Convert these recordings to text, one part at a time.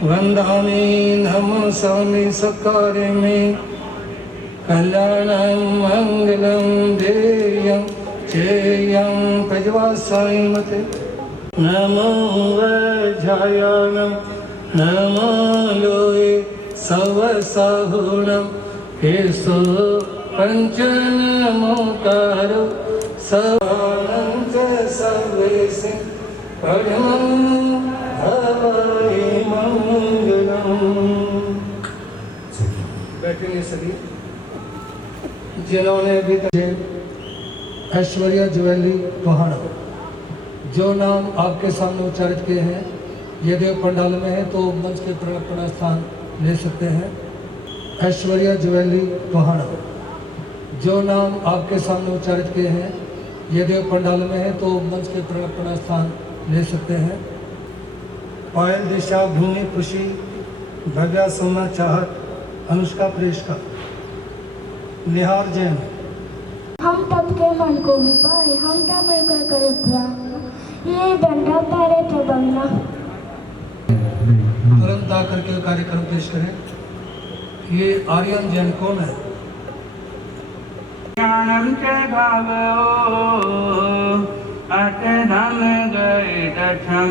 वंदामि नमस्सामि सत्कारे मे कल्याणं मंगलं देयं चेयं प्रजवासायमते नमो वज्रायानं नमो लोये सवसाहुणं केशो पंचनमोकारो सवानंद सर्वेशे परमं हवाई मंगलम। बैठेंगे सभी। जिन्होंने अभी तक ऐश्वर्या ज्वेलरी टोहाना जो नाम आपके सामने उच्चारित किए हैं, यदि पंडाल में है तो मंच के अपना स्थान ले सकते हैं। ऐश्वर्या ज्वेलरी टोहाना जो नाम आपके सामने उच्चारित किए हैं, यदि पंडाल में है तो मंच के अपना स्थान ले सकते हैं। पायल दिशा भूमि खुशी भव्या सोना चाहत अनुष्का प्रेषका निहार जैन। हम तब के मन को भी पाए हम क्या मिलकर करे ध्यान ये बंदा पारे तो बनना। तुरंत आकर के कार्यक्रम पेश करें। ये आर्यन जैन कौन है? ज्ञानम च भावो अतधम गए दक्षम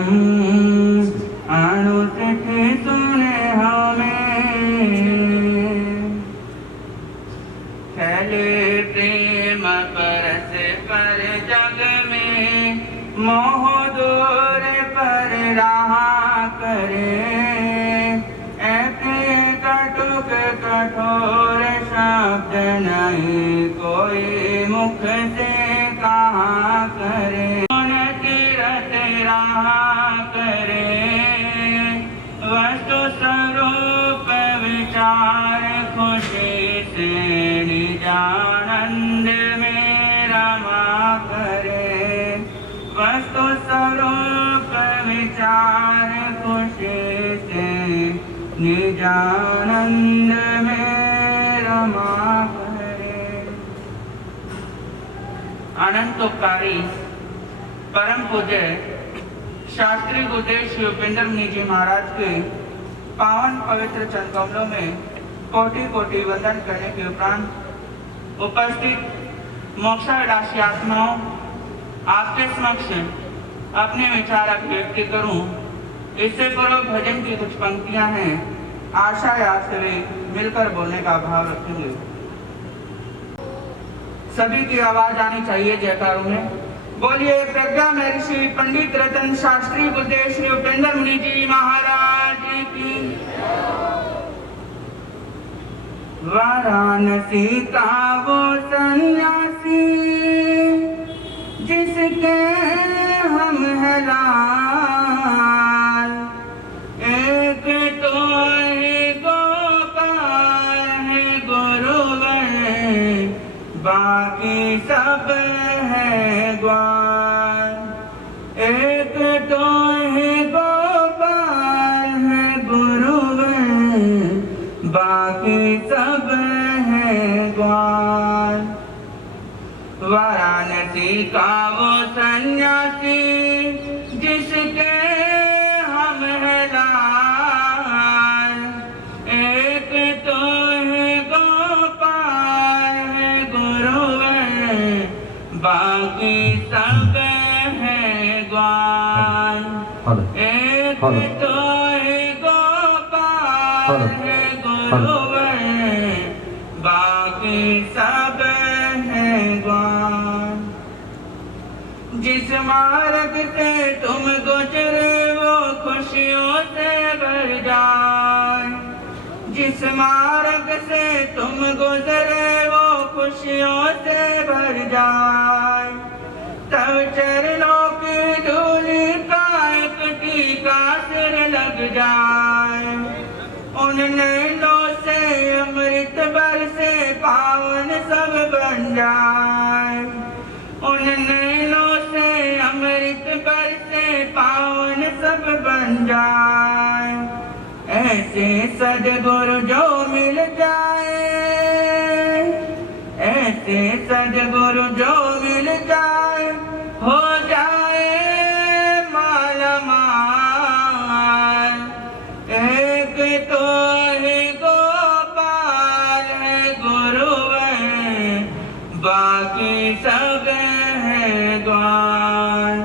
अनुतिथि सुने हमें चले प्रेम परस पर जग में मोह दूर पर रहा करे ऐसे कटुक कठोर शब्द नहीं कोई मुख से कहा करे तीरथ रहा करे वस्तु स्वरूप विचार खुशी से निजानंद में रमा करे वस्तु स्वरूप विचार खुशी से निजानंद में रमा करे। अनंतोपकारी परम पूज्य शास्त्री गुरुदेव श्री उपेंद्र मुनि जी महाराज के पावन पवित्र चरण कमलों में कोटि कोटि वंदन करने के उपरांत उपस्थित मोक्षाभिलाषी आत्माओं आपके समक्ष अपने विचार अभिव्यक्त करूं इससे पूर्व भजन की कुछ पंक्तियां हैं। आशा या सभी मिलकर बोलने का भाव रखेंगे। सभी की आवाज आनी चाहिए जयकारों में। बोलिए प्रज्ञा महर्षि पंडित रतन शास्त्री गुरुदेव श्री उपेंद्र मुनि जी महाराज की। वाराणसी का वो सन्यासी जिसके हम हैं लाल एक तो है गोपाल है गुरुवर बाकी सब है ग्वाल एक तो है गोपाल है गुरुवर बाकी सब है ग्वाल। वाराणसी का वो सन्यासी जिस हेलो एक हेलो तो है गोपाल है गुरुवर, बाकी सब है ग्वाल। जिस मार्ग से तुम गुजरे वो खुशियों से भर जाए, जिस मार्ग से तुम गुजरे वो खुशियों से भर जाए। तब चरणों की धूलि का एक टीका सिर लग जाए, उन नैनों से अमृत बरसे पावन सब बन जाए, उन नैनों से अमृत बरसे पावन सब बन जाए। ऐसे सद्गुरु जो मिल जाए, ऐसे सद्गुरु जो मिल जाए, हो जाए माला माल। एक तो है गोपाल है गुरुवर, बाकी सब है ग्वाल।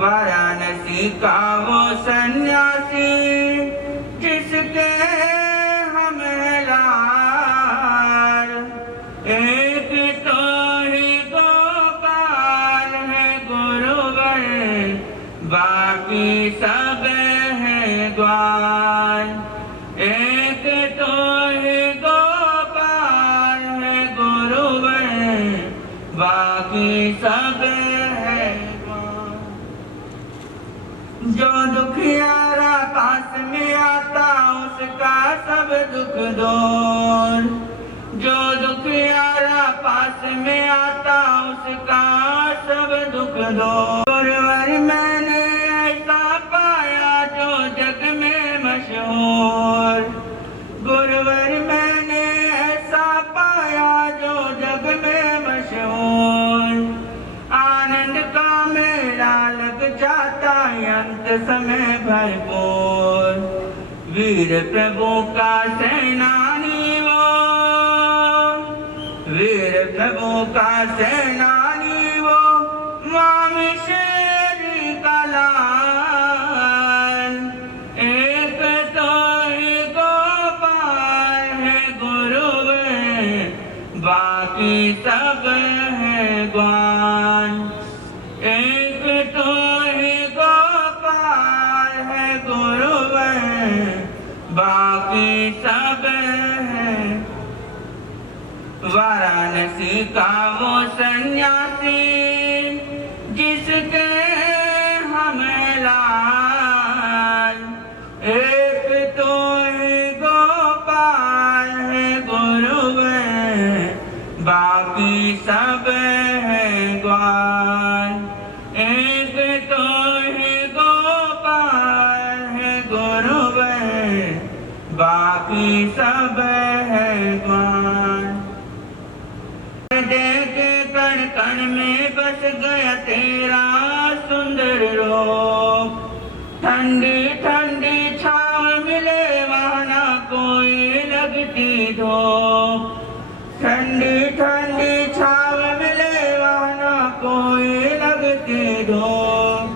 वाराणसी का वो सन्यासी जिसके हम लाल, एक तो ही गोपाल है गुरुवर, बाकी सब है ग्वाल। एक तो ही गोपाल है गुरुवर, बाकी सब है ग्वाल। जो दुखियारा पास में आता उसका सब दुख दूर, जो दुखियारा पास में आता उसका सब दुख दूर। गुरुवर मैंने ऐसा पाया जो जग में मशहूर, गुरुवर मैंने ऐसा पाया जो जग में मशहूर। आनंद का मेला लग जाता अंत समय भरपूर, वीर प्रभु का सेनानी वो, वीर प्रभु का सेनानी वो, मामी शेरी का लाल। एक तो ही गोपाल है गुरुवर, बाकी सब है ग्वाल। एक तो ही गोपाल है गुरुवर, बाकी सब है। वाराणसी का वो सन्यासी जिसके हम लाल, एक तो ही गोपाल है गुरुवर, बाकी सब है ग्वाल। एक तो ही गोपाल है गुरुवर, बाकी सब है ग्वाल। देख कण कण में बस गया तेरा सुंदर रूप, ठंडी ठंडी छाव मिले वहाँ ना कोई लगती धूप, ठंडी ठंडी छाव मिले वहाँ ना कोई लगती धूप।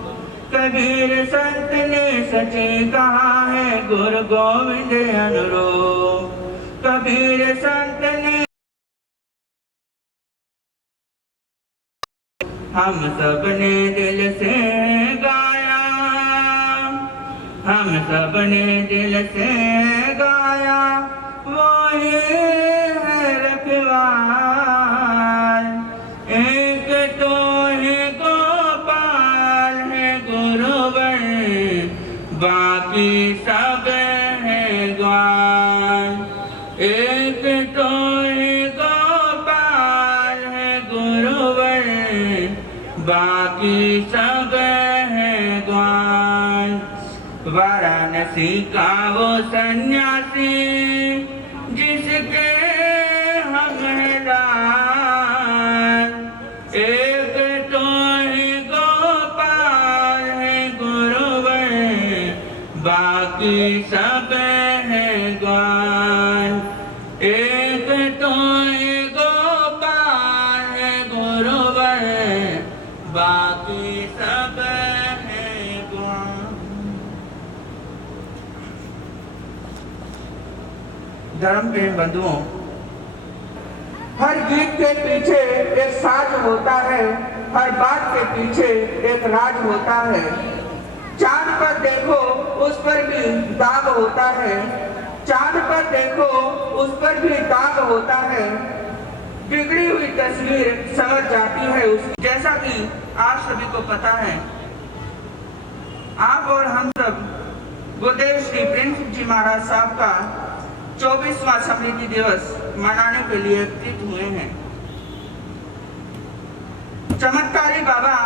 कबीर संत ने सचे कहा है गुरु गोविंद अनुरूप, कबीर संत ने हम सब ने दिल से गाया, हम सब ने दिल से गाया, वो ही है रखवाल। एक तो ही गोपाल है गुरुवर, बाकी सब है ग्वाल। एक तो ही गोपाल है गुरुवर, बाकी सब है ग्वाल। वाराणसी का वो सन्यासी जिसके हम लाल, एक तो ही गोपाल है गुरुवर, बाकी सब है ग्वाल। एक तो ही गोपाल है गुरुवर, बाकी सब है ग्वाल। धर्म के बंधुओं, हर गीत के पीछे एक साज होता है, हर बात के पीछे एक राज होता है। चांद पर देखो उस पर भी दाग होता है, चांद पर देखो उस पर भी दाग होता है। बिगड़ी हुई तस्वीर समझ जाती है जैसा कि आप सभी को पता है, आप और हम सब गुरुदेव श्री प्रेम जी महाराज साहब का 24वां स्मृति दिवस मनाने के लिए एकत्रित हुए हैं। चमत्कारी बाबा,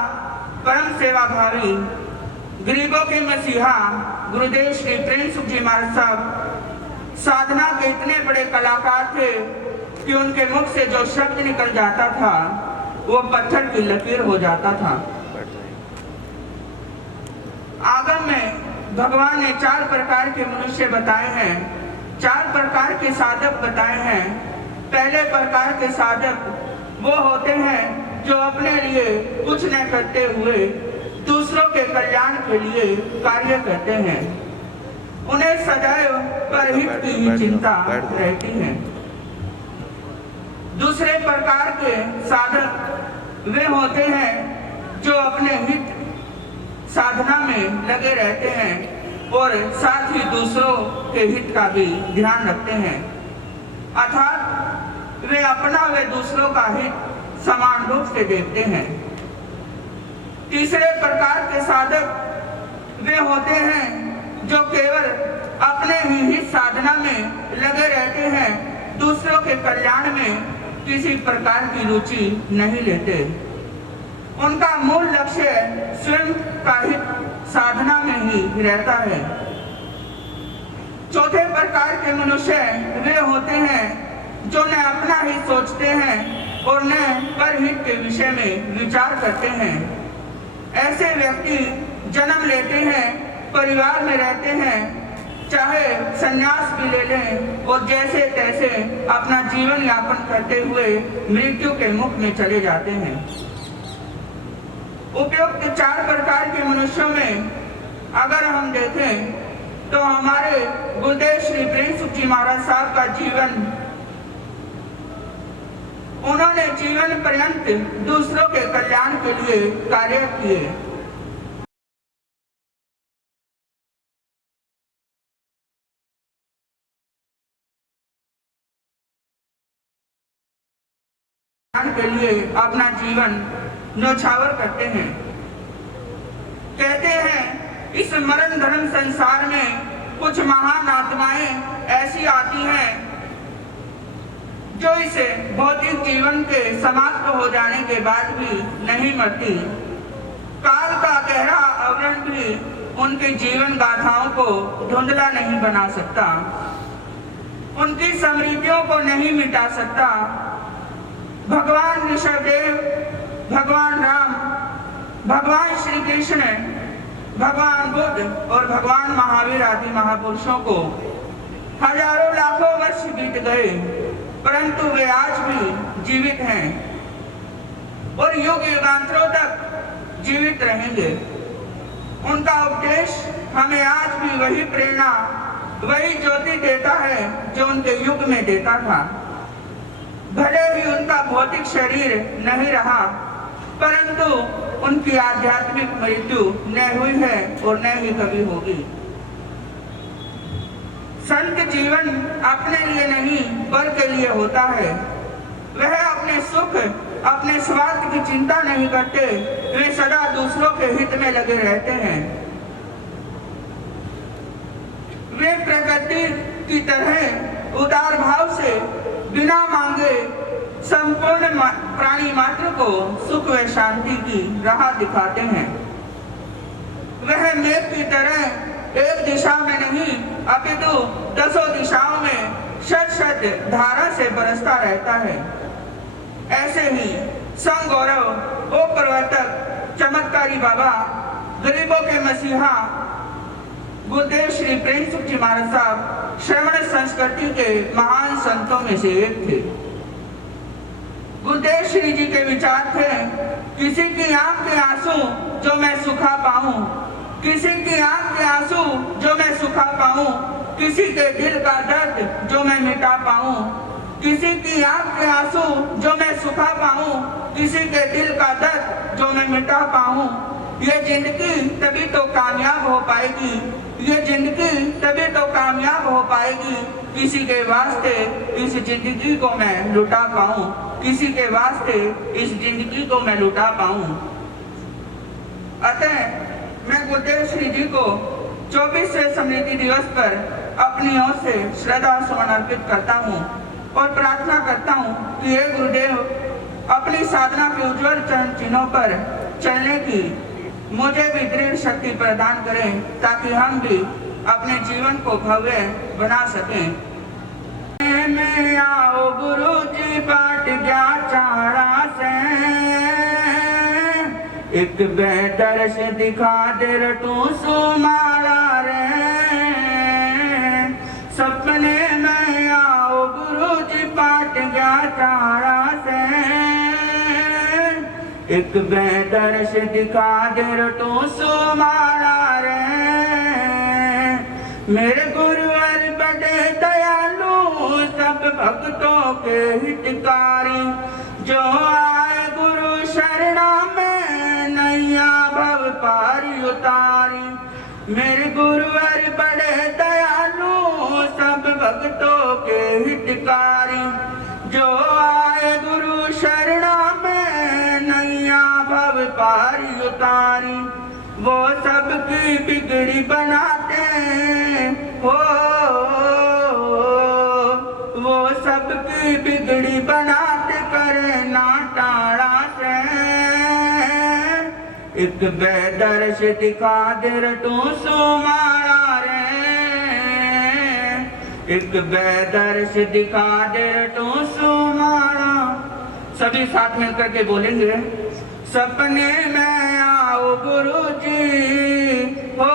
परम सेवा भावी, गरीबों के मसीहा गुरुदेव श्री प्रेम सुख जी महाराज साहब साधना के इतने बड़े कलाकार थे कि उनके मुख से जो शब्द निकल जाता था वो पत्थर की लकीर हो जाता था। आगम में भगवान ने 4 प्रकार के मनुष्य बताए हैं, 4 प्रकार के साधक बताए हैं। पहले प्रकार के साधक वो होते हैं जो अपने लिए कुछ न करते हुए दूसरों के कल्याण के लिए कार्य करते हैं। उन्हें सदैव परहित की ही चिंता रहती है। दूसरे प्रकार के साधक वे होते हैं जो अपने हित साधना में लगे रहते हैं और साथ ही दूसरों के हित का भी ध्यान रखते हैं, अर्थात वे अपना व दूसरों का हित समान रूप से देखते हैं। तीसरे प्रकार के साधक वे होते हैं जो केवल अपने ही हित साधना में लगे रहते हैं, दूसरों के कल्याण में किसी प्रकार की रुचि नहीं लेते। उनका मूल लक्ष्य स्वयं का हित साधना में ही रहता है। चौथे प्रकार के मनुष्य वे होते हैं जो न अपना ही सोचते हैं और न परहित के विषय में विचार करते हैं। ऐसे व्यक्ति जन्म लेते हैं, परिवार में रहते हैं, चाहे संन्यास भी ले लें और जैसे तैसे अपना जीवन यापन करते हुए मृत्यु के मुख में चले जाते हैं। उपयुक्त 4 प्रकार के मनुष्यों में अगर हम देखें तो हमारे गुरुदेव श्री प्रेम सुख जी महाराज साहब का जीवन, उन्होंने जीवन पर्यंत दूसरों के कल्याण के लिए कार्य किए। के लिए अपना जीवन न्यौछावर करते हैं। कहते हैं इस मरण धर्म संसार में कुछ महान आत्माएं ऐसी आती हैं जो इस भौतिक जीवन के समाप्त हो जाने के बाद भी नहीं मरती। काल का गहरा आवरण भी उनके जीवन गाथाओं को धुंधला नहीं बना सकता, उनकी स्मृतियों को नहीं मिटा सकता। भगवान ऋषभदेव, भगवान राम, भगवान श्री कृष्ण, भगवान बुद्ध और भगवान महावीर आदि महापुरुषों को हजारों लाखों वर्ष बीत गए, परंतु वे आज भी जीवित हैं और युग युगांतरों तक जीवित रहेंगे। उनका उपदेश हमें आज भी वही प्रेरणा, वही ज्योति देता है जो उनके युग में देता था। भले ही उनका भौतिक शरीर नहीं रहा, परंतु उनकी आध्यात्मिक मृत्यु न हुई है और न ही कभी होगी। संत जीवन अपने लिए नहीं पर के लिए होता है। वह अपने सुख, अपने स्वार्थ की चिंता नहीं करते, वे सदा दूसरों के हित में लगे रहते हैं। वे प्रकृति की तरह उदार भाव से बिना मांगे संपूर्ण प्राणी मात्र को सुख व शांति की राह दिखाते हैं। वह मेघ की तरह एक दिशा में नहीं अपितु 10 दिशाओं में शत धारा से बरसता रहता है। ऐसे ही संगौरव, ओ प्रवर्तक, चमत्कारी बाबा, गरीबों के मसीहा गुरुदेव श्री प्रेम सुख जी महाराज साहब श्रवण संस्कृति के महान संतों में से एक थे। गुरुदेव श्री जी के विचार थे, किसी की आंख के आंसू जो मैं सुखा पाऊं, किसी की आंख के आंसू जो मैं सुखा पाऊं, किसी के दिल का दर्द जो मैं मिटा पाऊं, किसी की आंख के आंसू जो मैं सुखा पाऊं, किसी के दिल का दर्द जो मैं मिटा पाऊं। ये जिंदगी तभी तो कामयाब हो पाएगी, ये जिंदगी तभी तो कामयाब हो पाएगी, किसी के वास्ते इस जिंदगी को मैं लुटा पाऊं, किसी के वास्ते इस जिंदगी को मैं लुटा पाऊं। अतः मैं गुरुदेव श्री जी को 24वें स्मृति दिवस पर अपनी ओर से श्रद्धा सुमन अर्पित करता हूँ और प्रार्थना करता हूँ कि हे गुरुदेव, अपनी साधना के उज्जवल चरण चिन्हों पर चलने की मुझे भी दृढ़ शक्ति प्रदान करें, ताकि हम भी अपने जीवन को भव्य बना सकें। में आओ गुरु जी बाट गया चारा से, एक बेदर्श दिखा दे रटू सुमारा रे। सपने में आओ गुरु जी बाट गया चारा से, एक बेदर्श दिखा दे रटू सुमारा रे। मेरे गुरुवर बड़े दयालु, सब भक्तों के हितकारी, जो आए गुरु शरणा में नैया भव पारी उतारी। मेरे गुरुवर बड़े दयालु, सब भक्तों के हितकारी, जो आए गुरु शरणा में नैया भव पारी उतारी। वो सबकी बिगड़ी बनाते हो, वो सबकी बिगड़ी बनाते करे ना टाड़ा से। एक बेदर्श दिखा दे रटू सुमारा रे, एक बेदर्श दिखा दे रटू सुमारा। सभी साथ मिलकर के बोलेंगे, सपने में आओ गुरु जी हो,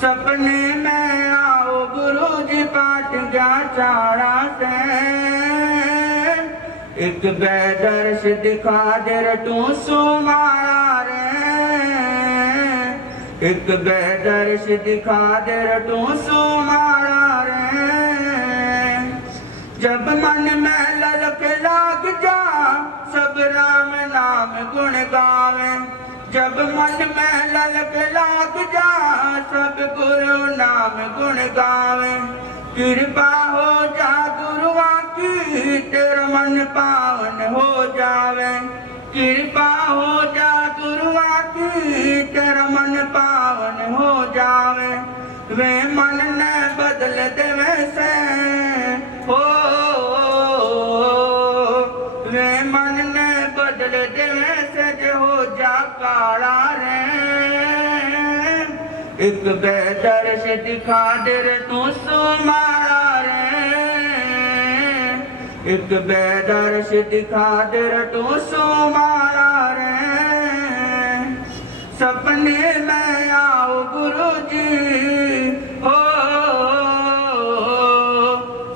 सपने में आओ गुरु जी बाट गया चारा से। एक बेदर्श दिखा दे रटू सुमारा रे, एक बेदर्श दिखा दे रटू सुमारा रे। जब मन में ललक लाग जा, सब राम नाम गुण गावे। जब मन में ललक लाग जा, सब गुरु नाम गुण गावे। कृपा हो जा गुरुआ की, तेरा मन पावन हो जावे। कृपा हो जा गुरुआ की, तेरा मन पावन हो जावे। वे मन ने बदल देवे से हो, वे मन ने बदल देवे से जो हो जा काला रे। एक बेदर्श दिखा दे रे तू सुमारा रे, एक बेदर्श दिखा दे रे तू सुमारा रे। सपने में आओ गुरु जी हो,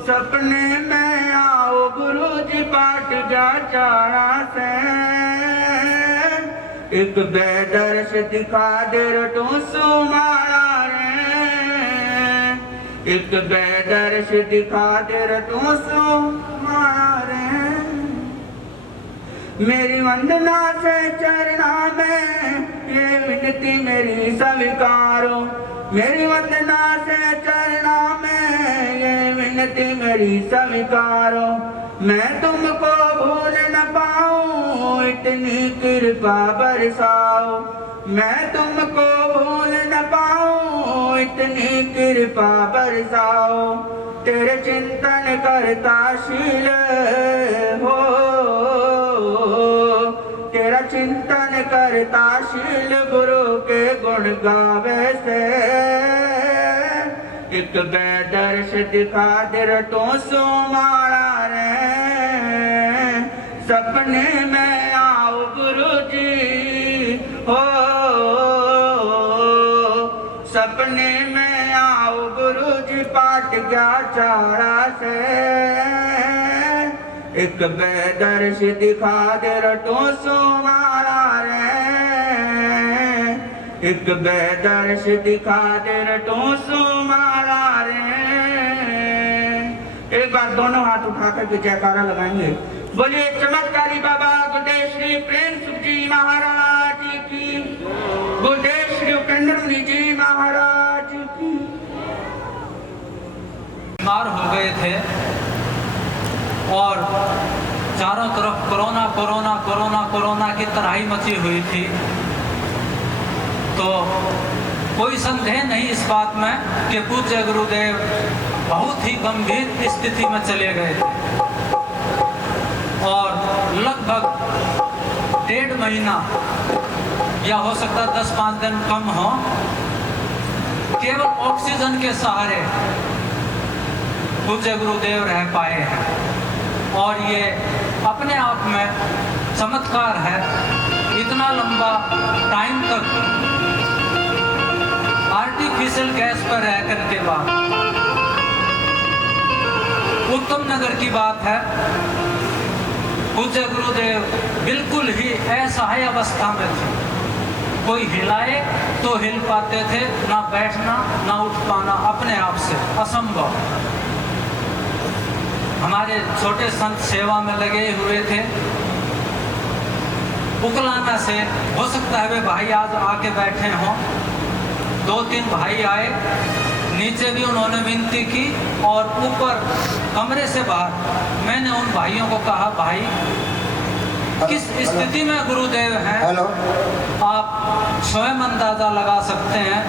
सपने में आओ गुरु जी बाट जा चारा से। एक बेदर्श दिखा दे रटू सुमारा रे, एक बेदर्श दिखा दे रटू सुमारा रे। मेरी वंदना से चरणा में ये विनती मेरी स्वीकारो। मेरी वंदना से चरणा में ये विनती मेरी स्वीकारो। मैं तुमको भूल न पाऊं, इतनी कृपा बरसाओ। मैं तुमको भूल न पाऊं, इतनी कृपा बरसाओ। तेरे चिंतन करता शील हो, तेरा चिंतन करता शील गुरु के गुण गावे से। एक बेदर्श दिखा दे रटू सुमारा रे, सपने में आओ गुरु जी हो, सपने में आओ गुरु जी पाट गया चारा से। एक बेदर्श दिखा दे रटू सुमारा रे, एक बेदर्श दिखा दे रटो सुमारा रे। एक बार दोनों हाथ उठाकर के जयकारा लगाएंगे। बोलिए चमत्कारी बाबा गुरुदेव श्री प्रेम सुख जी महाराज की, गुरुदेव श्री उपेंद्र मुनि जी महाराज की। बीमार हो गए थे और चारों तरफ कोरोना कोरोना कोरोना कोरोना की तराही मची हुई थी। तो कोई संदेह नहीं इस बात में कि पूज्य गुरुदेव बहुत ही गंभीर स्थिति में चले गए थे और लगभग 1.5 महीना या हो सकता 10-5 दिन कम हो, केवल ऑक्सीजन के सहारे पूज्य गुरुदेव रह पाए हैं। और ये अपने आप में चमत्कार है। इतना लंबा टाइम तक आर्टिफिशियल गैस पर रहकर के बाद उत्तम नगर की बात है, पूज्य गुरुदेव बिल्कुल ही असहाय अवस्था में थे। कोई हिलाए तो हिल पाते थे, ना बैठना ना उठ पाना अपने आप से असंभव। हमारे छोटे संत सेवा में लगे हुए थे। उकलाना से हो सकता है वे भाई आज आके बैठे हों। 2-3 भाई आए, नीचे भी उन्होंने विनती की और ऊपर कमरे से बाहर मैंने उन भाइयों को कहा, भाई किस स्थिति में गुरुदेव हैं, आप स्वयं अंदाजा लगा सकते हैं।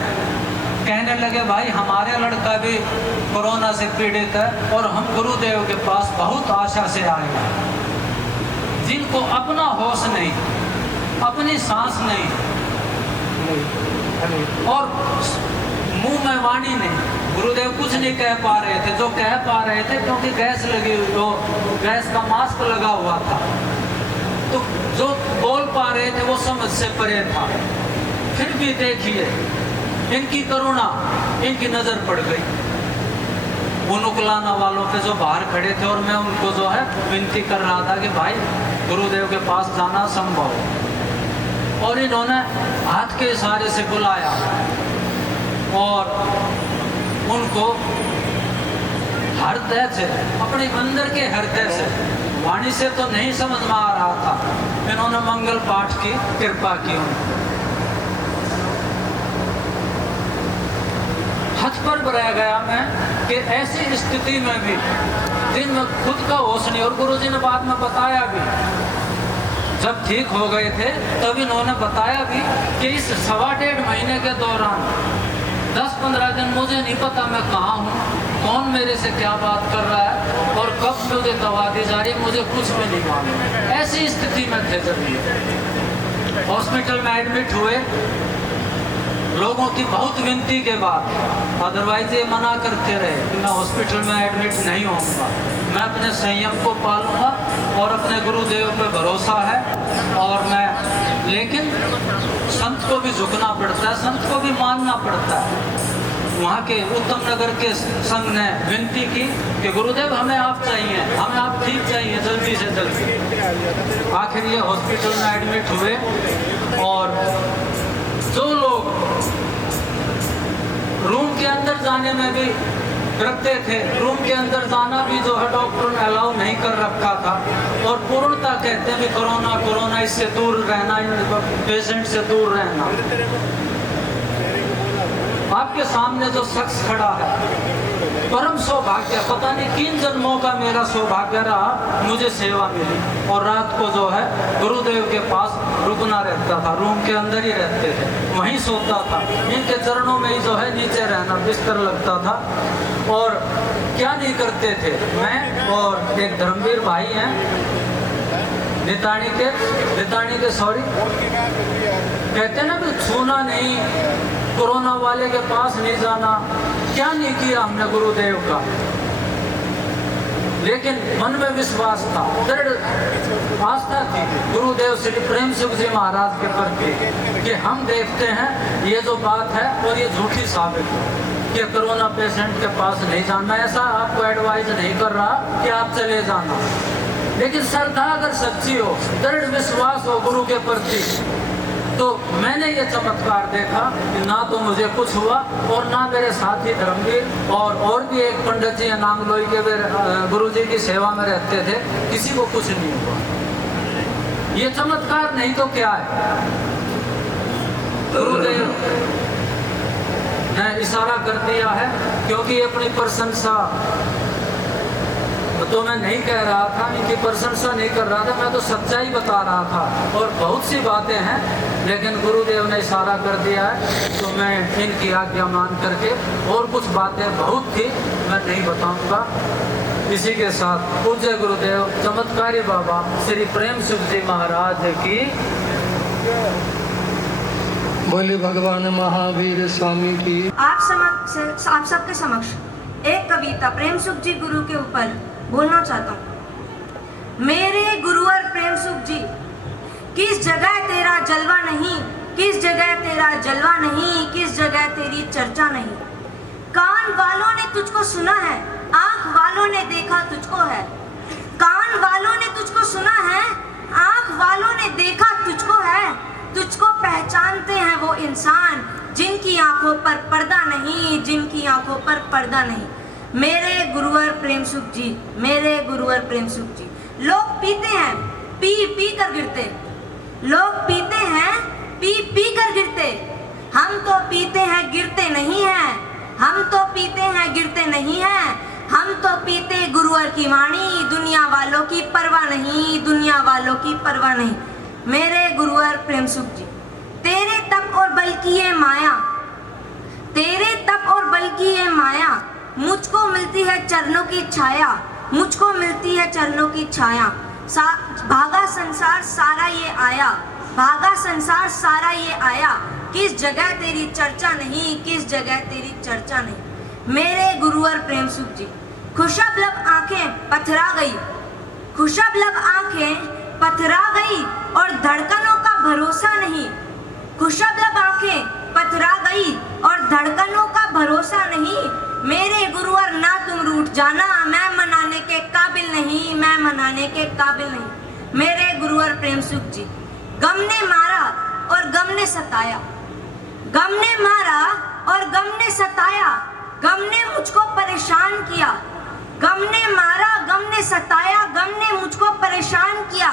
कहने लगे, भाई हमारे लड़का भी कोरोना से पीड़ित है और हम गुरुदेव के पास बहुत आशा से आए हैं, जिनको अपना होश नहीं, अपनी सांस नहीं और मुंह में वाणी नहीं। गुरुदेव कुछ नहीं कह पा रहे थे, जो कह पा रहे थे क्योंकि गैस लगी हुई, वो गैस का मास्क लगा हुआ था, तो जो बोल पा रहे थे वो समझ से परे था। फिर भी देखिए इनकी करुणा, इनकी नजर पड़ गई उन उकलाना वालों पे जो बाहर खड़े थे और मैं उनको जो है विनती कर रहा था कि भाई गुरुदेव के पास जाना संभव है। और इन्होंने हाथ के इशारे से बुलाया और उनको हृदय से, अपने अंदर के हृदय से, वाणी से तो नहीं समझ में आ रहा था, इन्होंने मंगल पाठ की कृपा की। हथ पर रह गया मैं कि ऐसी स्थिति में भी दिन में खुद का होश नहीं। और गुरुजी ने बाद में बताया भी, जब ठीक हो गए थे तब इन्होंने बताया भी कि इस 1.5 महीने के दौरान 10-15 दिन मुझे नहीं पता मैं कहाँ हूँ, कौन मेरे से क्या बात कर रहा है और कब मुझे दवा दी जा रही है, मुझे कुछ भी नहीं मालूम। ऐसी स्थिति में थे। जब हॉस्पिटल में एडमिट हुए, लोगों की बहुत विनती के बाद, अदरवाइज ये मना करते रहे कि मैं हॉस्पिटल में एडमिट नहीं होऊंगा, मैं अपने संयम को पालूंगा और अपने गुरुदेव पे भरोसा है। और मैं, लेकिन संत को भी झुकना पड़ता है, संत को भी मानना पड़ता है। वहाँ के उत्तम नगर के संघ ने विनती की कि गुरुदेव हमें आप चाहिए, हमें आप ठीक चाहिए जल्दी से जल्दी। आखिर ये हॉस्पिटल में एडमिट हुए और जो लोग रूम के अंदर जाने में भी डरते थे, रूम के अंदर जाना भी जो है डॉक्टर ने अलाउ नहीं कर रखा था और पूर्णता कहते भी कोरोना कोरोना, इससे दूर रहना, पेशेंट से दूर रहना। आपके सामने जो शख्स खड़ा है, परम सौभाग्य, पता नहीं किन जन्मों का मेरा सौभाग्य रहा, मुझे सेवा मिली। और रात को जो है गुरुदेव के पास रुकना रहता था, रूम के अंदर ही रहते थे, वहीं सोता था, इनके चरणों में ही जो है नीचे रहना, बिस्तर लगता था। और क्या नहीं करते थे, मैं और एक धर्मवीर भाई हैं नितानी के सॉरी, कहते ना कि छूना नहीं, कोरोना वाले के पास नहीं जाना, क्या नहीं किया हमने गुरुदेव का। लेकिन मन में विश्वास था, दृढ़ आस्था थी गुरुदेव श्री प्रेम सुख जी महाराज के प्रति कि हम देखते हैं ये जो बात है और ये झूठी साबित है कि कोरोना पेशेंट के पास नहीं जाना। ऐसा आपको एडवाइज नहीं कर रहा कि आप चले जाना, लेकिन श्रद्धा अगर सच्ची हो, दृढ़ विश्वास हो गुरु के प्रति, तो मैंने ये चमत्कार देखा कि ना तो मुझे कुछ हुआ और ना मेरे साथी धर्मवीर और भी एक पंडित जी नांगलोई के गुरु जी की सेवा में रहते थे, किसी को कुछ नहीं हुआ। ये चमत्कार नहीं तो क्या है? गुरुदेव ने इशारा कर दिया है, क्योंकि अपनी प्रशंसा तो मैं नहीं कह रहा था, इनकी प्रशंसा नहीं कर रहा था, मैं तो सच्चाई बता रहा था। और बहुत सी बातें हैं, लेकिन गुरुदेव ने इशारा कर दिया है तो मैं इनकी आज्ञा मान करके, और कुछ बातें बहुत थी मैं नहीं बताऊंगा। इसी के साथ पूज्य गुरुदेव चमत्कारी बाबा श्री प्रेम सुख जी महाराज की बोले भगवान महावीर स्वामी की। आप सबके समक्ष एक कविता प्रेम सुख जी गुरु के ऊपर बोलना चाहता हूँ। मेरे गुरुवर प्रेम सुख जी, किस जगह तेरा जलवा नहीं, किस जगह तेरा जलवा नहीं, किस जगह तेरी चर्चा नहीं। कान वालों ने तुझको सुना है, आंख वालों ने देखा तुझको है। कान वालों ने तुझको सुना है, आंख वालों ने देखा तुझको है। तुझको पहचानते हैं वो इंसान जिनकी आंखों पर पर्दा नहीं, जिनकी आंखों पर पर्दा नहीं। मेरे गुरुवर प्रेम सुख जी, मेरे गुरुवर प्रेम सुख जी। लोग पीते हैं, पी पी कर गिरते। लोग पीते हैं, पी पी कर गिरते। हम तो पीते हैं, गिरते नहीं हैं। हम तो पीते हैं, गिरते नहीं हैं। हम तो पीते गुरुवर की वाणी, दुनिया वालों की परवाह नहीं, दुनिया वालों की परवाह नहीं। मेरे गुरुवर प्रेम सुख जी, तेरे तप और बल की ये माया, तेरे तप और बल की ये माया, मुझको मिलती है चरणों की छाया, मुझको मिलती है चरणों की छाया। भागा संसार सारा ये आया, भागा संसार सारा ये आया। किस जगह तेरी चर्चा नहीं, किस जगह तेरी चर्चा नहीं। मेरे गुरुवर प्रेम सुख जी, खुशबलब आंखें पथरा गई, खुशबलब आंखें पथरा गई और धड़कनों का भरोसा नहीं। खुशबलब आंखें पथरा गई और धड़कनों का भरोसा नहीं। मेरे गुरुवर ना तुम रूठ जाना, मैं मनाने के काबिल नहीं, मैं मनाने के काबिल नहीं। मेरे गुरुवर प्रेम सुख जी, गम ने मारा और गम ने सताया, गम ने मारा और गम ने सताया। गम ने मुझको परेशान किया, गम ने मारा, गम ने सताया, गम ने मुझको परेशान किया।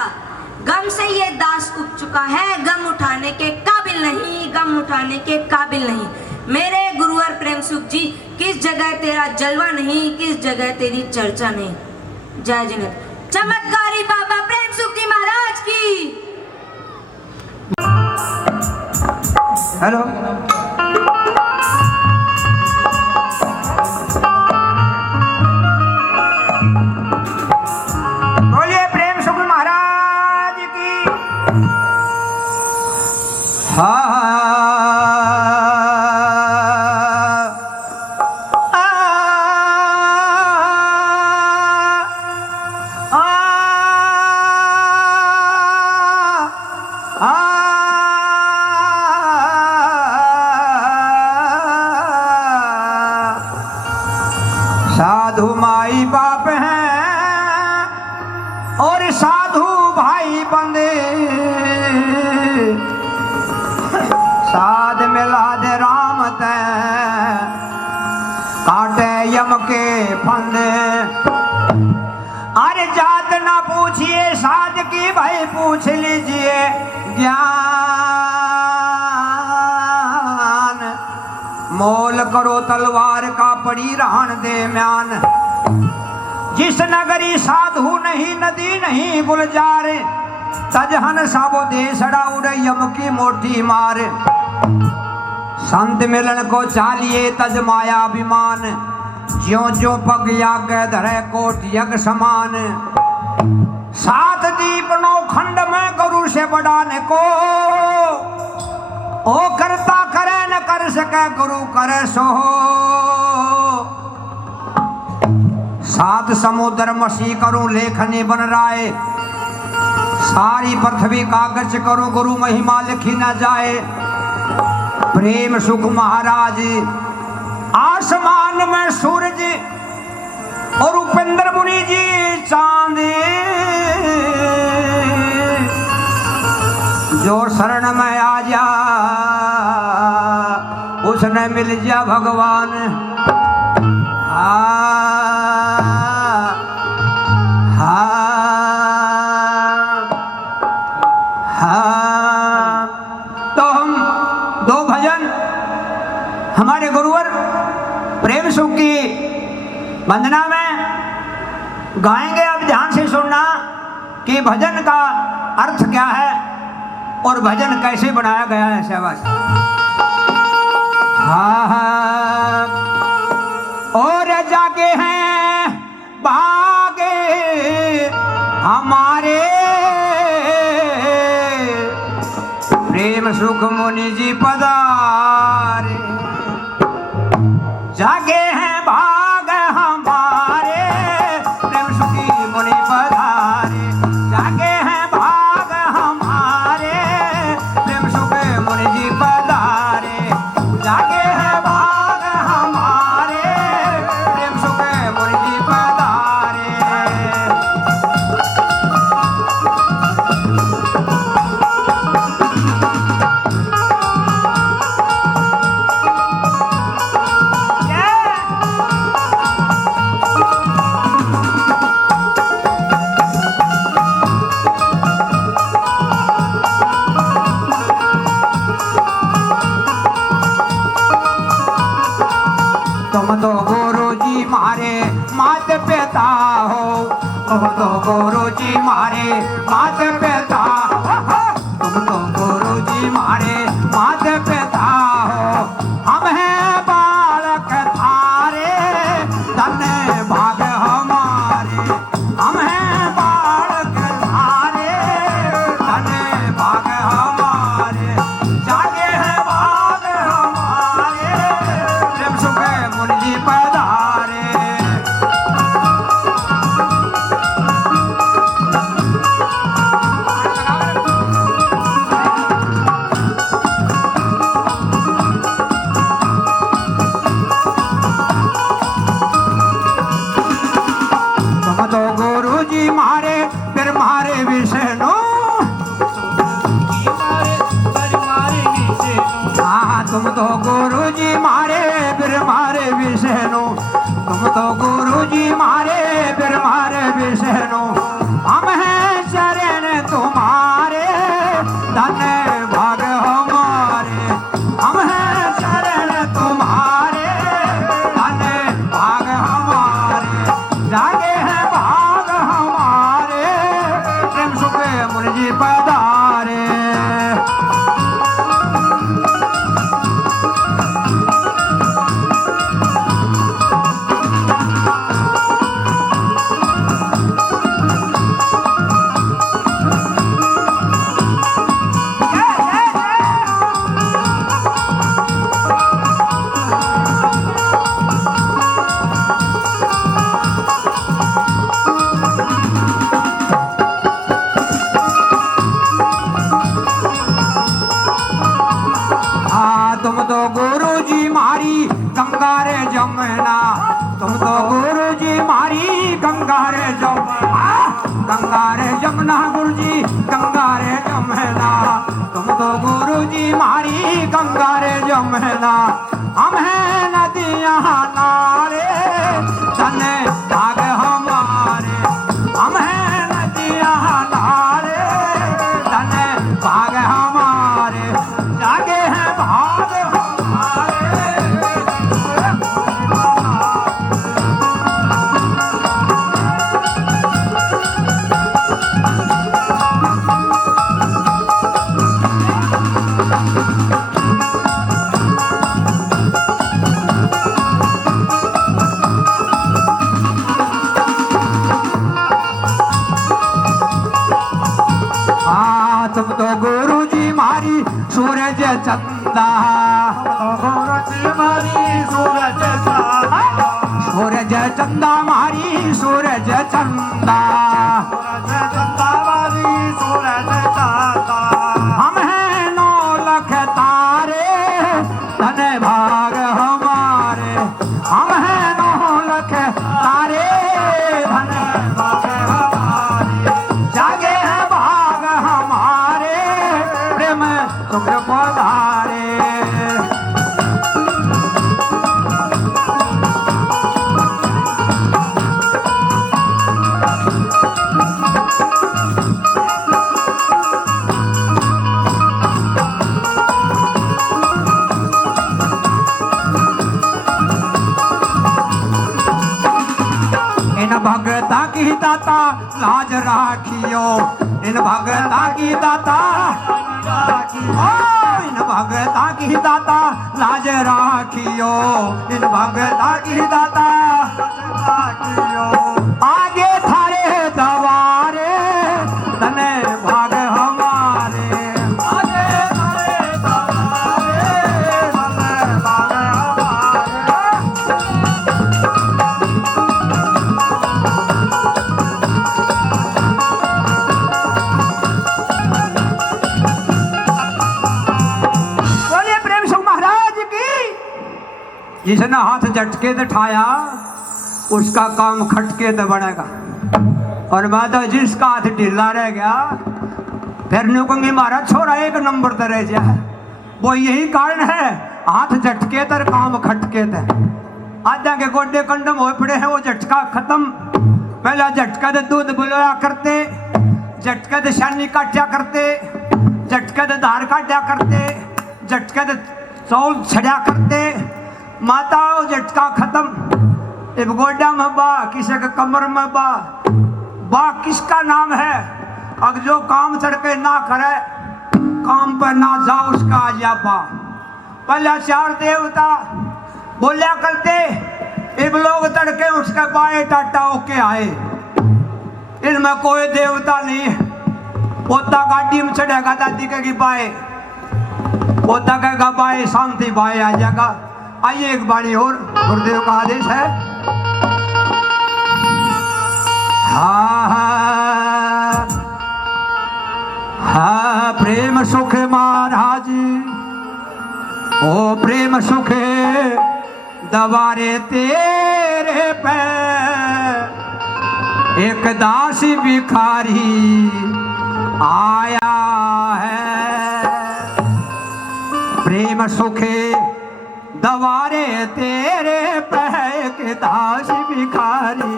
गम से ये दास उठ चुका है, गम उठाने के काबिल नहीं, गम उठाने के काबिल नहीं। मेरे गुरुवर प्रेम सुख जी, किस जगह तेरा जलवा नहीं, किस जगह तेरी चर्चा नहीं। जय जिनेन्द्र। चमत्कारी बाबा प्रेम सुख जी महाराज की। हेलो, बोलिए प्रेम सुख महाराज की। साधु माई बाप हैं और साधु भाई बंदे, साध मिला दे राम ते काटे यम के फंदे। अरे जात ना पूछिए साध की, भाई पूछ लीजिए ज्ञान। मोल करो तलवार का, पड़ी रहन दे म्यान। जिस नगरी साधु नहीं, नदी नहीं गुलजार, तजहन साबो देसड़ा उड़े यम की मोटी मार। संत मिलन को चालिए तज माया अभिमान, ज्यों ज्यों पग याग धरे कोट यज्ञ समान। सात दीप नौ खंड में गुरु से बढ़ाने को, ओ करता करे न कर सके गुरु करे सो। सात समुद्र मसी करूं लेखनी बन राय, सारी पृथ्वी कागज करूं गुरु महिमा लिखी न जाए। प्रेम सुख महाराज आसमान में सूरज और उपेंद्र मुनि जी चांद। जो शरण में आ जा उसने मिल जा भगवान। तो हम दो भजन हमारे गुरुवर प्रेम सुख की वंदना में गाएंगे। अब ध्यान से सुनना कि भजन का अर्थ क्या है और भजन कैसे बनाया गया है। शाबाश। और जागे हैं भागे हमारे प्रेम सुख मुनि जी पधारे। जागे हैं भाग हमारे प्रेम सुखी मुनि पधारे। जागे हैं भाग हमारे प्रेम सुख मुनि जी पधारे। जागे हैं भाग हमारे प्रेम सुख मुनि जी पधारे। तुम तो गुरु जी मारे मात पिता हो। तुम तो गुरु जी मारे मात पिता हो। तुम तो गुरु जी मारे मात पिता हो। हम हैं बालक थारे धन्य भाग हमारे। हम हैं बालक थारे धन्य भाग हमारे। जागे हैं भाग हमारे प्रेम सुख मुनि जी पधारे। तुम तो गुरु जी मारे फिर मारे विष्णु। हाँ तुम तो गुरु जी मारे फिर मारे विष्णु। तुम तो गुरु जी मारे फिर मारे विष्णु। हम हैं शरण तुम्हारे धन्य भाग हमारे। हम हैं शरण तुम्हारे धन्य भाग हमारे। जागे हैं भाग हमारे प्रेम सुख मुनि जी पधारे। तुम तो गुरु जी मारी गंगा रे जमुना। तुम तो गुरु जी मारी गंगा रे जमुना। गंगा रे जमुना गुरु जी गंगा रे जमुना। तुम तो गुरु जी मारी गंगा रे जमुना। हम हैं नदियाँ नारे धन्य भाग हमारे। हम हैं नदियाँ नारे धन्य भाग हमारे। जागे हैं भाग हमारे। तुम तो गुरु जी मारी सूरज चंदा। गुरु जी मारी सूरज चंदा। सूरज चंदा मारी सूरज चंदा। सूरज चंदा मारी सूरज चंदा। हम हैं 9 लाख तारे धन्य भाग हमारे। हम हैं 9 लाख तारे धन्य भाग हमारे। जागे हैं भाग हमारे दाता लाज राखियो, इन भगता की दाता इन भगता की दाता लाज राखियो, इन भगता की दाता राखियो। आगे थारे दवारे तने भाग हमारे, आगे थारे दवारे तने भाग हमारे। बोलिए प्रेम सुख महाराज की। जिसने हाथ झटके से ठाया उसका काम खटके तो बनेगा, और माता जिसका हाथ ढीला रह गया फिर न्यू कहूंगी महाराज छोरा एक नंबर तर रह जाए। वो यही कारण है हाथ झटके तर काम खटके थे। आजा के गोडे कंडम हो पड़े हैं, वो झटका खत्म। पहला झटका तो दूध बुलाया करते, झटका तो शानी काटा करते, झटका तो धार काटा करते, झटका तो चौल छड़ा करते। माता झटका खत्म। अब गोडा में बा, किसी के कमर में बा, बा किसका नाम है? अब जो काम चढ़के ना करे, काम पर ना जा, उसका आ जा बा। पहला चार देवता बोलिया करते, अब लोग तड़के उसके बाए टाटा होके आए। इनमें कोई देवता नहीं। पोता गाड़ी में चढ़ेगा, दादी कहेगी बाए, पोता कहेगा बाए, शांति बाए आ जाएगा। आइए एक बाणी और, गुरुदेव का आदेश है। हा प्रेम सुख महाराज, ओ प्रेम सुख दवारे तेरे पे एक दासी भिखारी आया है। प्रेम सुख दवारे तेरे पे एक दासी भिखारी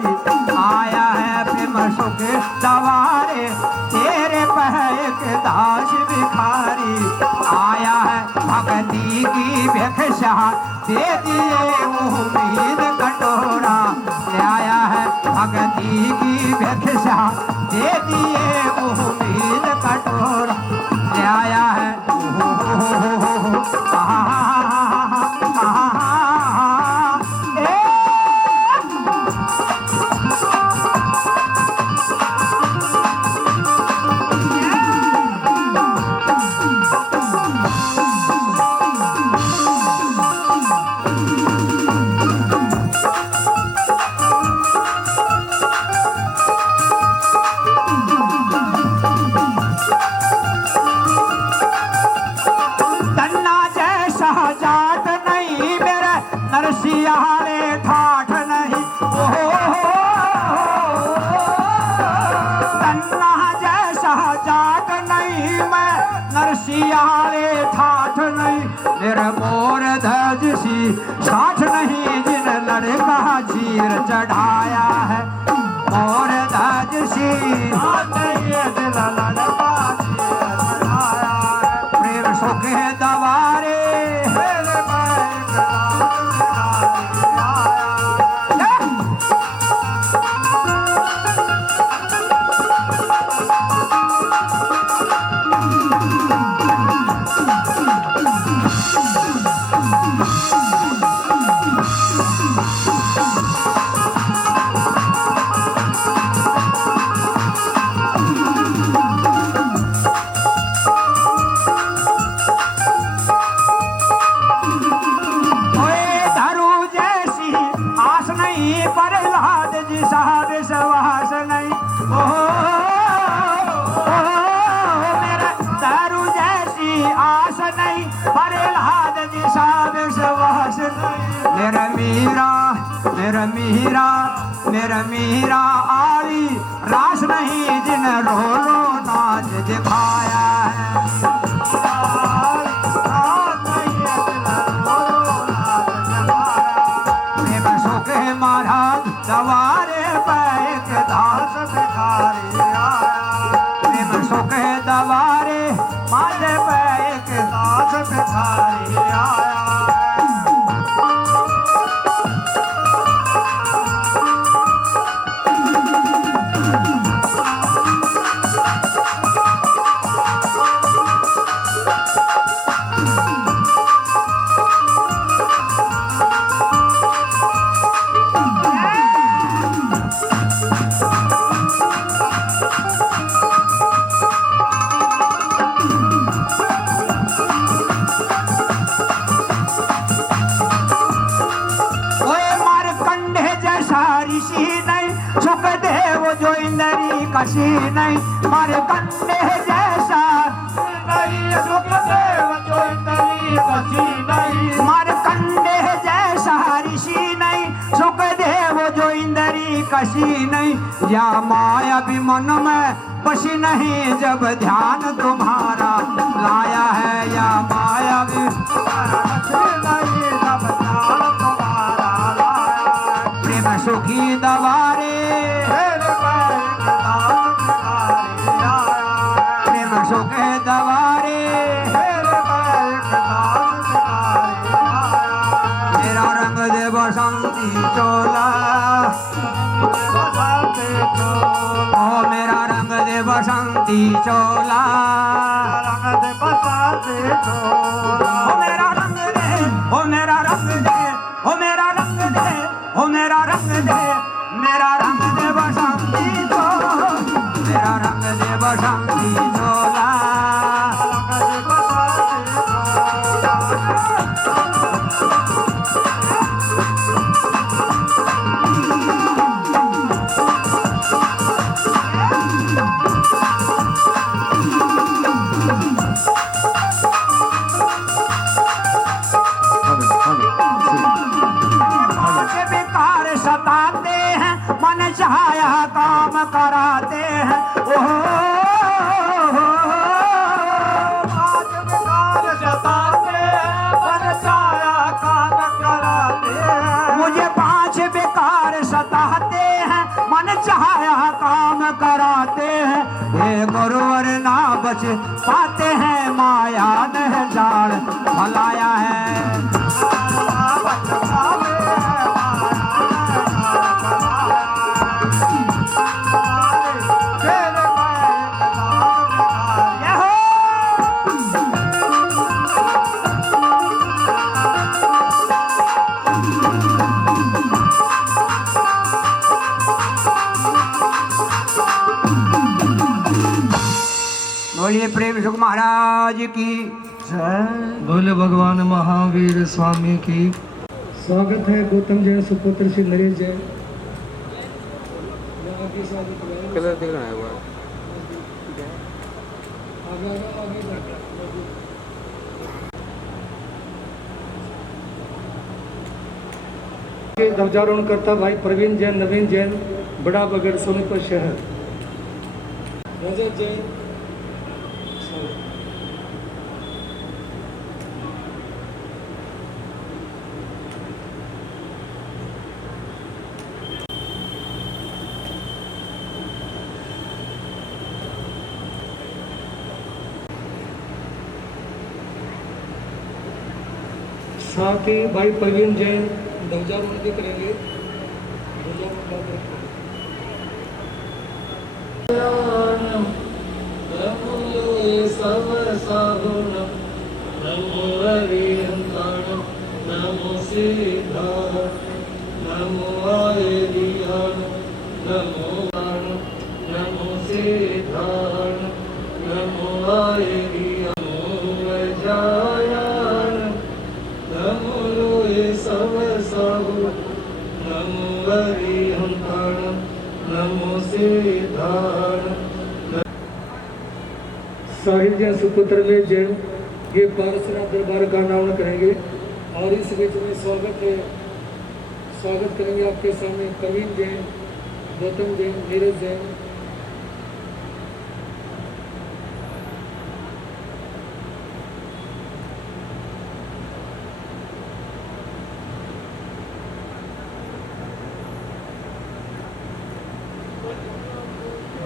आया है। प्रेम सुख दवारे तेरे पे एक दासी भिखारी आया है। भक्ति की भिक्षा दे दिए उम्मीद कटोरा ले आया है। भक्ति की भिक्षा दे दिए उम्मीद कटोरा ले आया है। नरसियारे ठाठ नहीं, तन्ना जैसा जाट नहीं मैं, नरसियारे ठाठ नहीं। मेरे मोर धज सी साठ नहीं, जिन लड़का चीर चढ़ाया है। मोर धज सी साठ नहीं, जिन लड़का चीर चढ़ाया है। प्रेम सुख दवारे मेरा मीरा आली रास नहीं, जिन रो रो नाच दिखाया है। प्रेम सुख महाराज दवारे पे एक दास भिखारी आया। प्रेम सुख दवारे माथे पे एक दास भिखारी आया। कसी नहीं, मारकंडे जैसा नहीं, सुखदेव जो इंदरी कसी नहीं, मारकंडे जैसा ऋषि नहीं, सुखदेव जो इंदरी कसी नहीं, या माया भी मन में बसी नहीं, जब ध्यान तुम्हारा लाया है, या माया भी नहीं, जब ध्यान तुम्हारा लाया है। प्रेम सुखी दवारे प्रेम सुख दवारे, मेरा रंग दे बसंती चोला, ओ मेरा रंग दे बसंती चोला, रंग दे बसंती चोला, ओ मेरा रंग दे, ओ मेरा रंग दे, ओ मेरा रंग दे, ओ मेरा रंग दे, मेरा रंग दे बसंती चोला, मेरा रंग दे बसंती चोला, रंग दे बसंती बेकार सताते हैं, मन चाहा काम कराते हैं, ओहो बेकार सताते हैं, मन चाहा काम कराते हैं, मुझे पांच बेकार सताते हैं, मन चाहा काम कराते हैं, हे गुरुवर ना बच पाते हैं, माया ने जाल फैलाया है, बोलिए प्रेम सुख महाराज की जय। बोले भगवान महावीर स्वामी की। स्वागत है गौतम जैन सुपुत्र श्री नरेश जैन। कलर दिख रहा है वो। ध्वजारोहण करता भाई प्रवीण जैन, नवीन जैन, बड़ा बगड़, सोनीपत शहर। रजत जैन, साथ ही भाई प्रवीण जैन ध्वजारोहण भी करेंगे। साहिल जैन सुपुत्र में जैन ये पारसनाथ दरबार का नाम करेंगे। और इस बीच में स्वागत करेंगे आपके सामने प्रवीण जैन, गौतम जैन, नीरज जैन।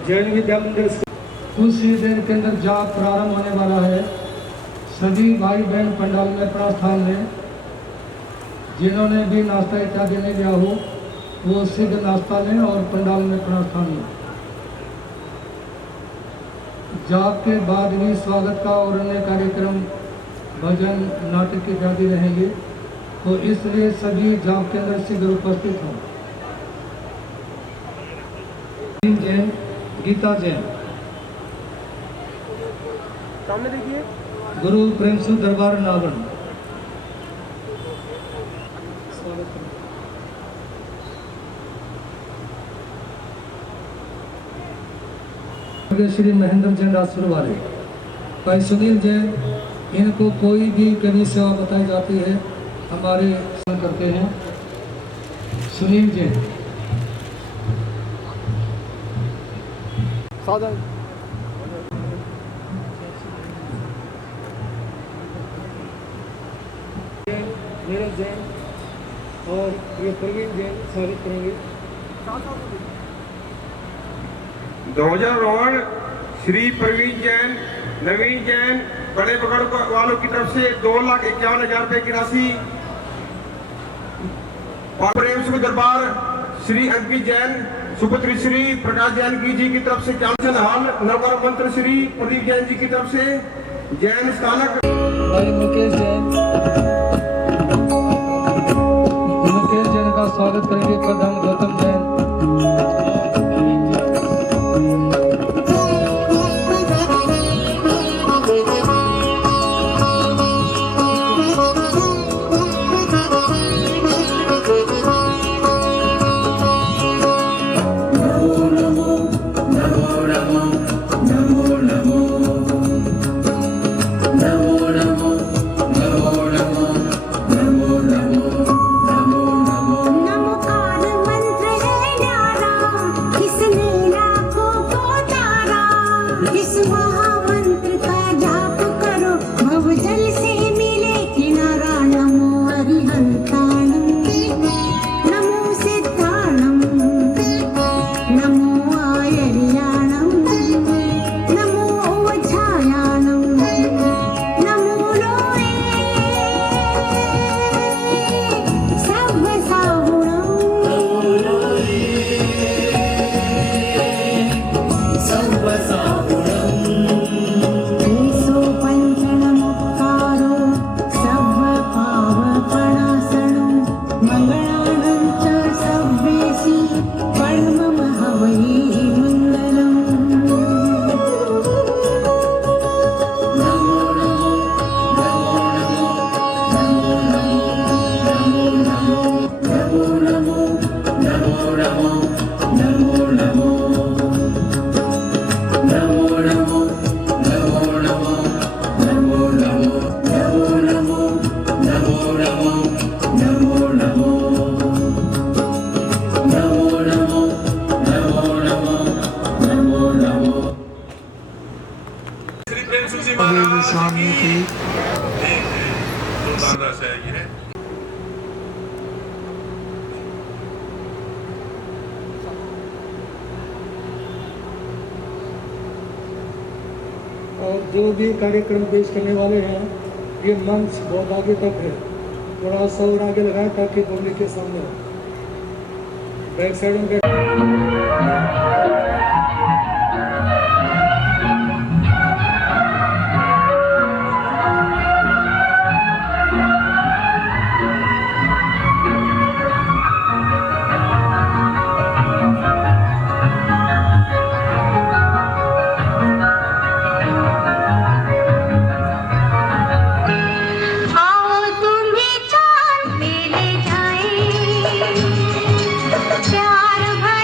जैन विद्या मंदिर उसी दिन के अंदर जाप प्रारंभ होने वाला है। सभी भाई बहन पंडाल में अपना स्थान लें। जिन्होंने भी नाश्ता इत्यादि नहीं लिया हो वो सिद्ध नाश्ता लें और पंडाल में अपना स्थान लें। जाप के बाद भी स्वागत का और अन्य कार्यक्रम, भजन, नाटक इत्यादि रहेंगे, तो इसलिए सभी जाप के अंदर शीघ्र उपस्थित हों। जैन, गीता जैन, सामने देखिए गुरु प्रेमसु दरबार नागन। श्री महेंद्र जैन राजपुर वाले, भाई सुनील जैन, इनको कोई भी कभी सेवा बताई जाती है हमारे करते हैं। सुनील जैन नीरज जैन और ये प्रवीण जैन स्वागत करेंगे। ध्वजारोहण श्री प्रवीण जैन, नवीन जैन, बड़े बगड़ वालों की तरफ से 2,51,000 रुपए की राशि। प्रेम सुख दरबार श्री अंकित जैन, सुपुत्री श्री प्रकाश जैन की जी की तरफ से कैंसन हाल नवकर मंत्र श्री प्रदीप जैन जी की तरफ से जैन स्थानक। भाई मुकेश जैन का स्वागत करेंगे प्रधान गौतम जैन। स्वामी की और जो भी कार्यक्रम पेश करने वाले हैं, ये मंच बहुत आगे तक है, थोड़ा सा और आगे लगाएं ताकि पब्लिक के सामने हो। बैक साइड में प्यार भर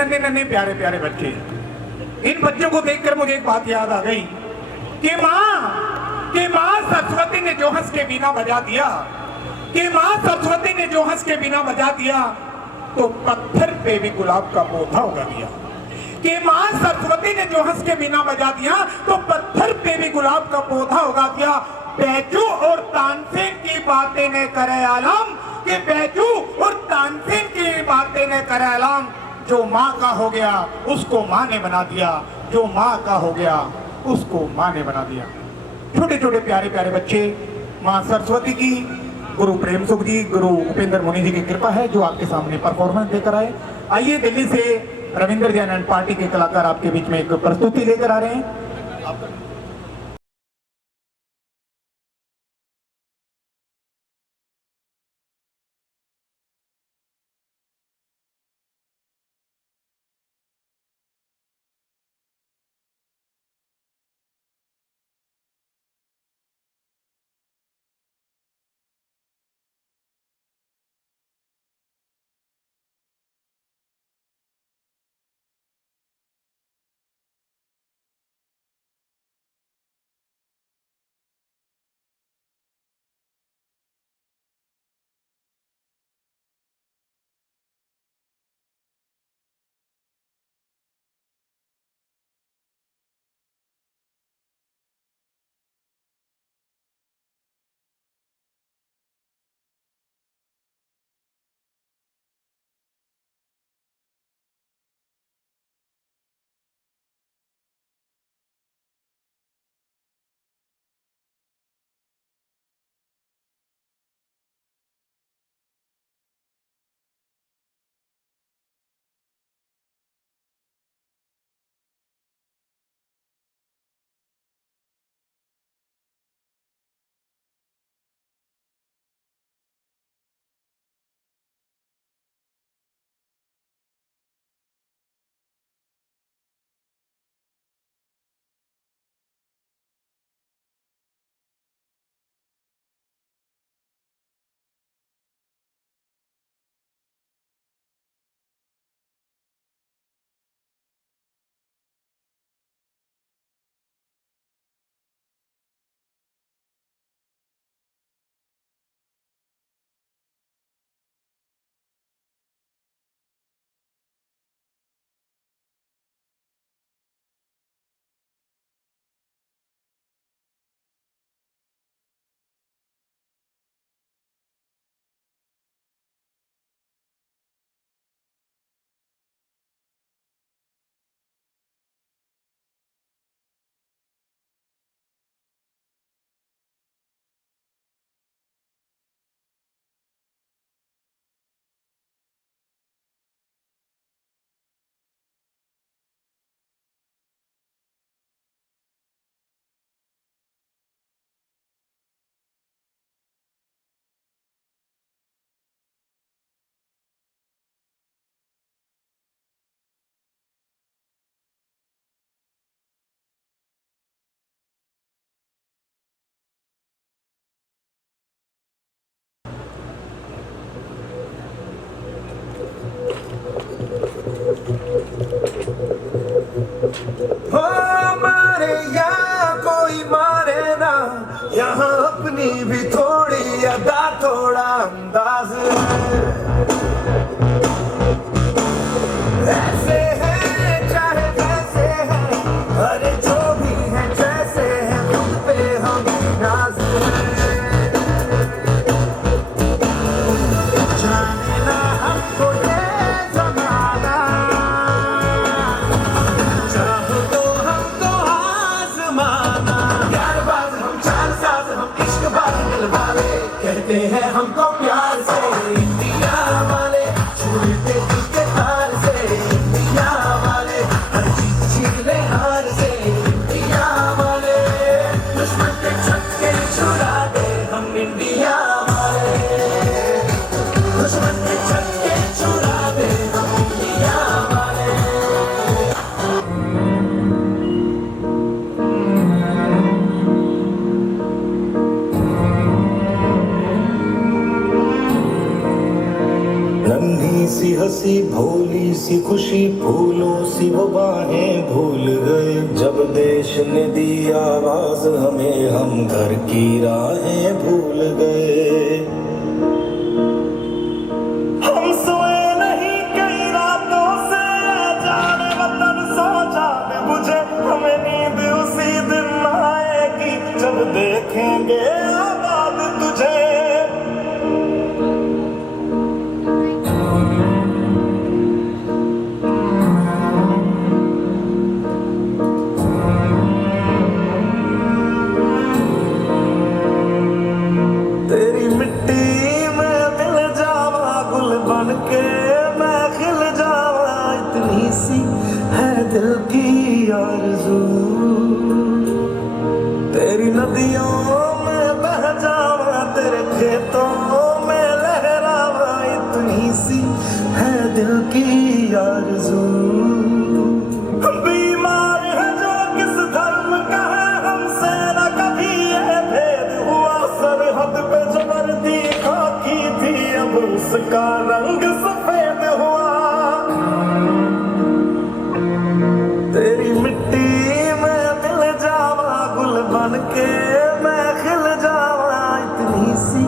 नन्हे नन्हे प्यारे प्यारे बच्चे, इन बच्चों को देखकर मुझे एक बात याद आ गई कि माँ सरस्वती ने जो हंस के बीना बजा दिया, कि माँ सरस्वती ने जो हंस के बीना बजा दिया तो पत्थर पे भी गुलाब का पौधा उगा दिया, कि माँ सरस्वती ने जो हंस के बीना बजा दिया तो पत्थर पे भी गुलाब का पौधा उगा दिया। बैजू और तानसेन की बातें ने करे आलम, कि बैजू और तानसेन की बातें ने करे आलम, जो माँ का हो गया उसको माँ ने बना दिया, जो माँ का हो गया उसको माँ ने बना दिया। छोटे छोटे प्यारे प्यारे बच्चे, माँ सरस्वती की, गुरु प्रेम सुख जी, गुरु उपेंद्र मुनि जी की कृपा है जो आपके सामने परफॉर्मेंस देकर आए। आइए दिल्ली से रविंद्र जैन एंड पार्टी के कलाकार आपके बीच में एक प्रस्तुति लेकर आ रहे हैं। हंसी भोली सी खुशी फूलों सी वो बाहें भूल गए। जब देश ने दी आवाज हमें हम घर की राहें भूल गए। हम सोए नहीं कई रातों से जाने वतन सो जाने बुझे। हमें नींद उसी दिन आएगी जब देखेंगे आबाद तुझे। तेरी मिट्टी में मिल जावा गुल बनके मैं खिल जावा। इतनी सी है दिल की आरज़ू। तेरी नदियों में बह जावा तेरे खेतों में लहरावा। इतनी सी है दिल की आरज़ू। बीमार है जो किस धर्म का है हमसे न कभी ये भेद हुआ। सरहद पे जो वर्दी खाकी थी अब उसका रंग सफेद हुआ। तेरी मिट्टी में मिल जावा गुल बनके मैं खिल जावा। इतनी सी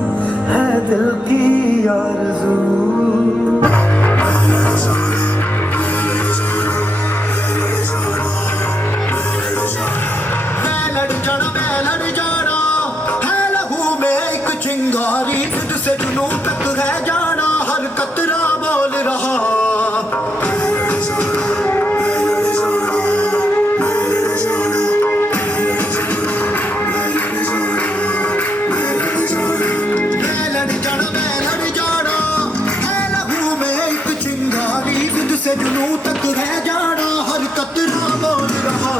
है दिल की आरज़ू। चिंगारी खुद से जुनूं तक है जाना हर कतरा बोल रहा। मैं लड़ जाना है लहू में एक चिंगारी खुद से जुनूं तक है जाना हर कतरा बोल रहा।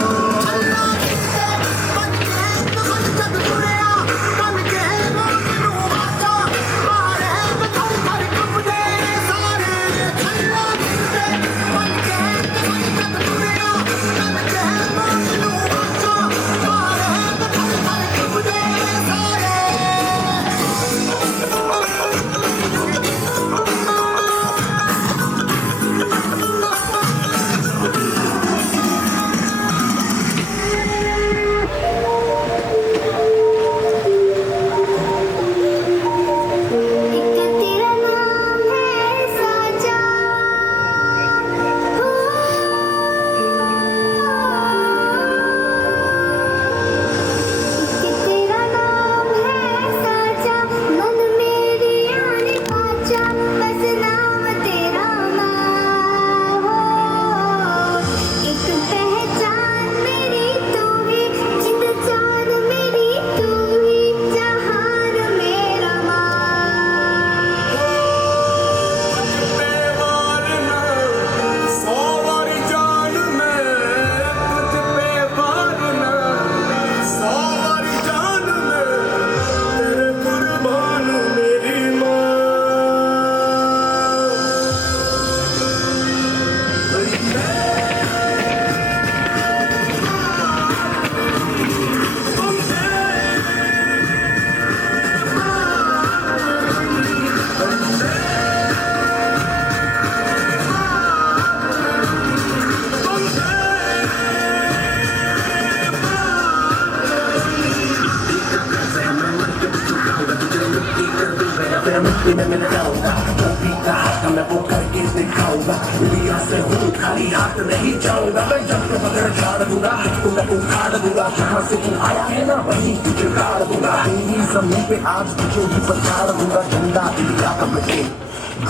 मिट्टी में मिल जाऊंगा जो भी कहा मैं वो करके दिखाऊंगा। दुनिया से हूँ खाली हाथ नहीं जाऊंगा। मैं जब तो बगैर झाड़ दूंगा तुझको मैं उखाड़ दूंगा। जहाँ से तू आया है ना वहीं तुझे गाड़ दूंगा। तेरी जमीन पे आज तुझे ही पछाड़ दूंगा। झंडा इंडिया का मैं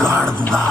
गाड़ दूंगा।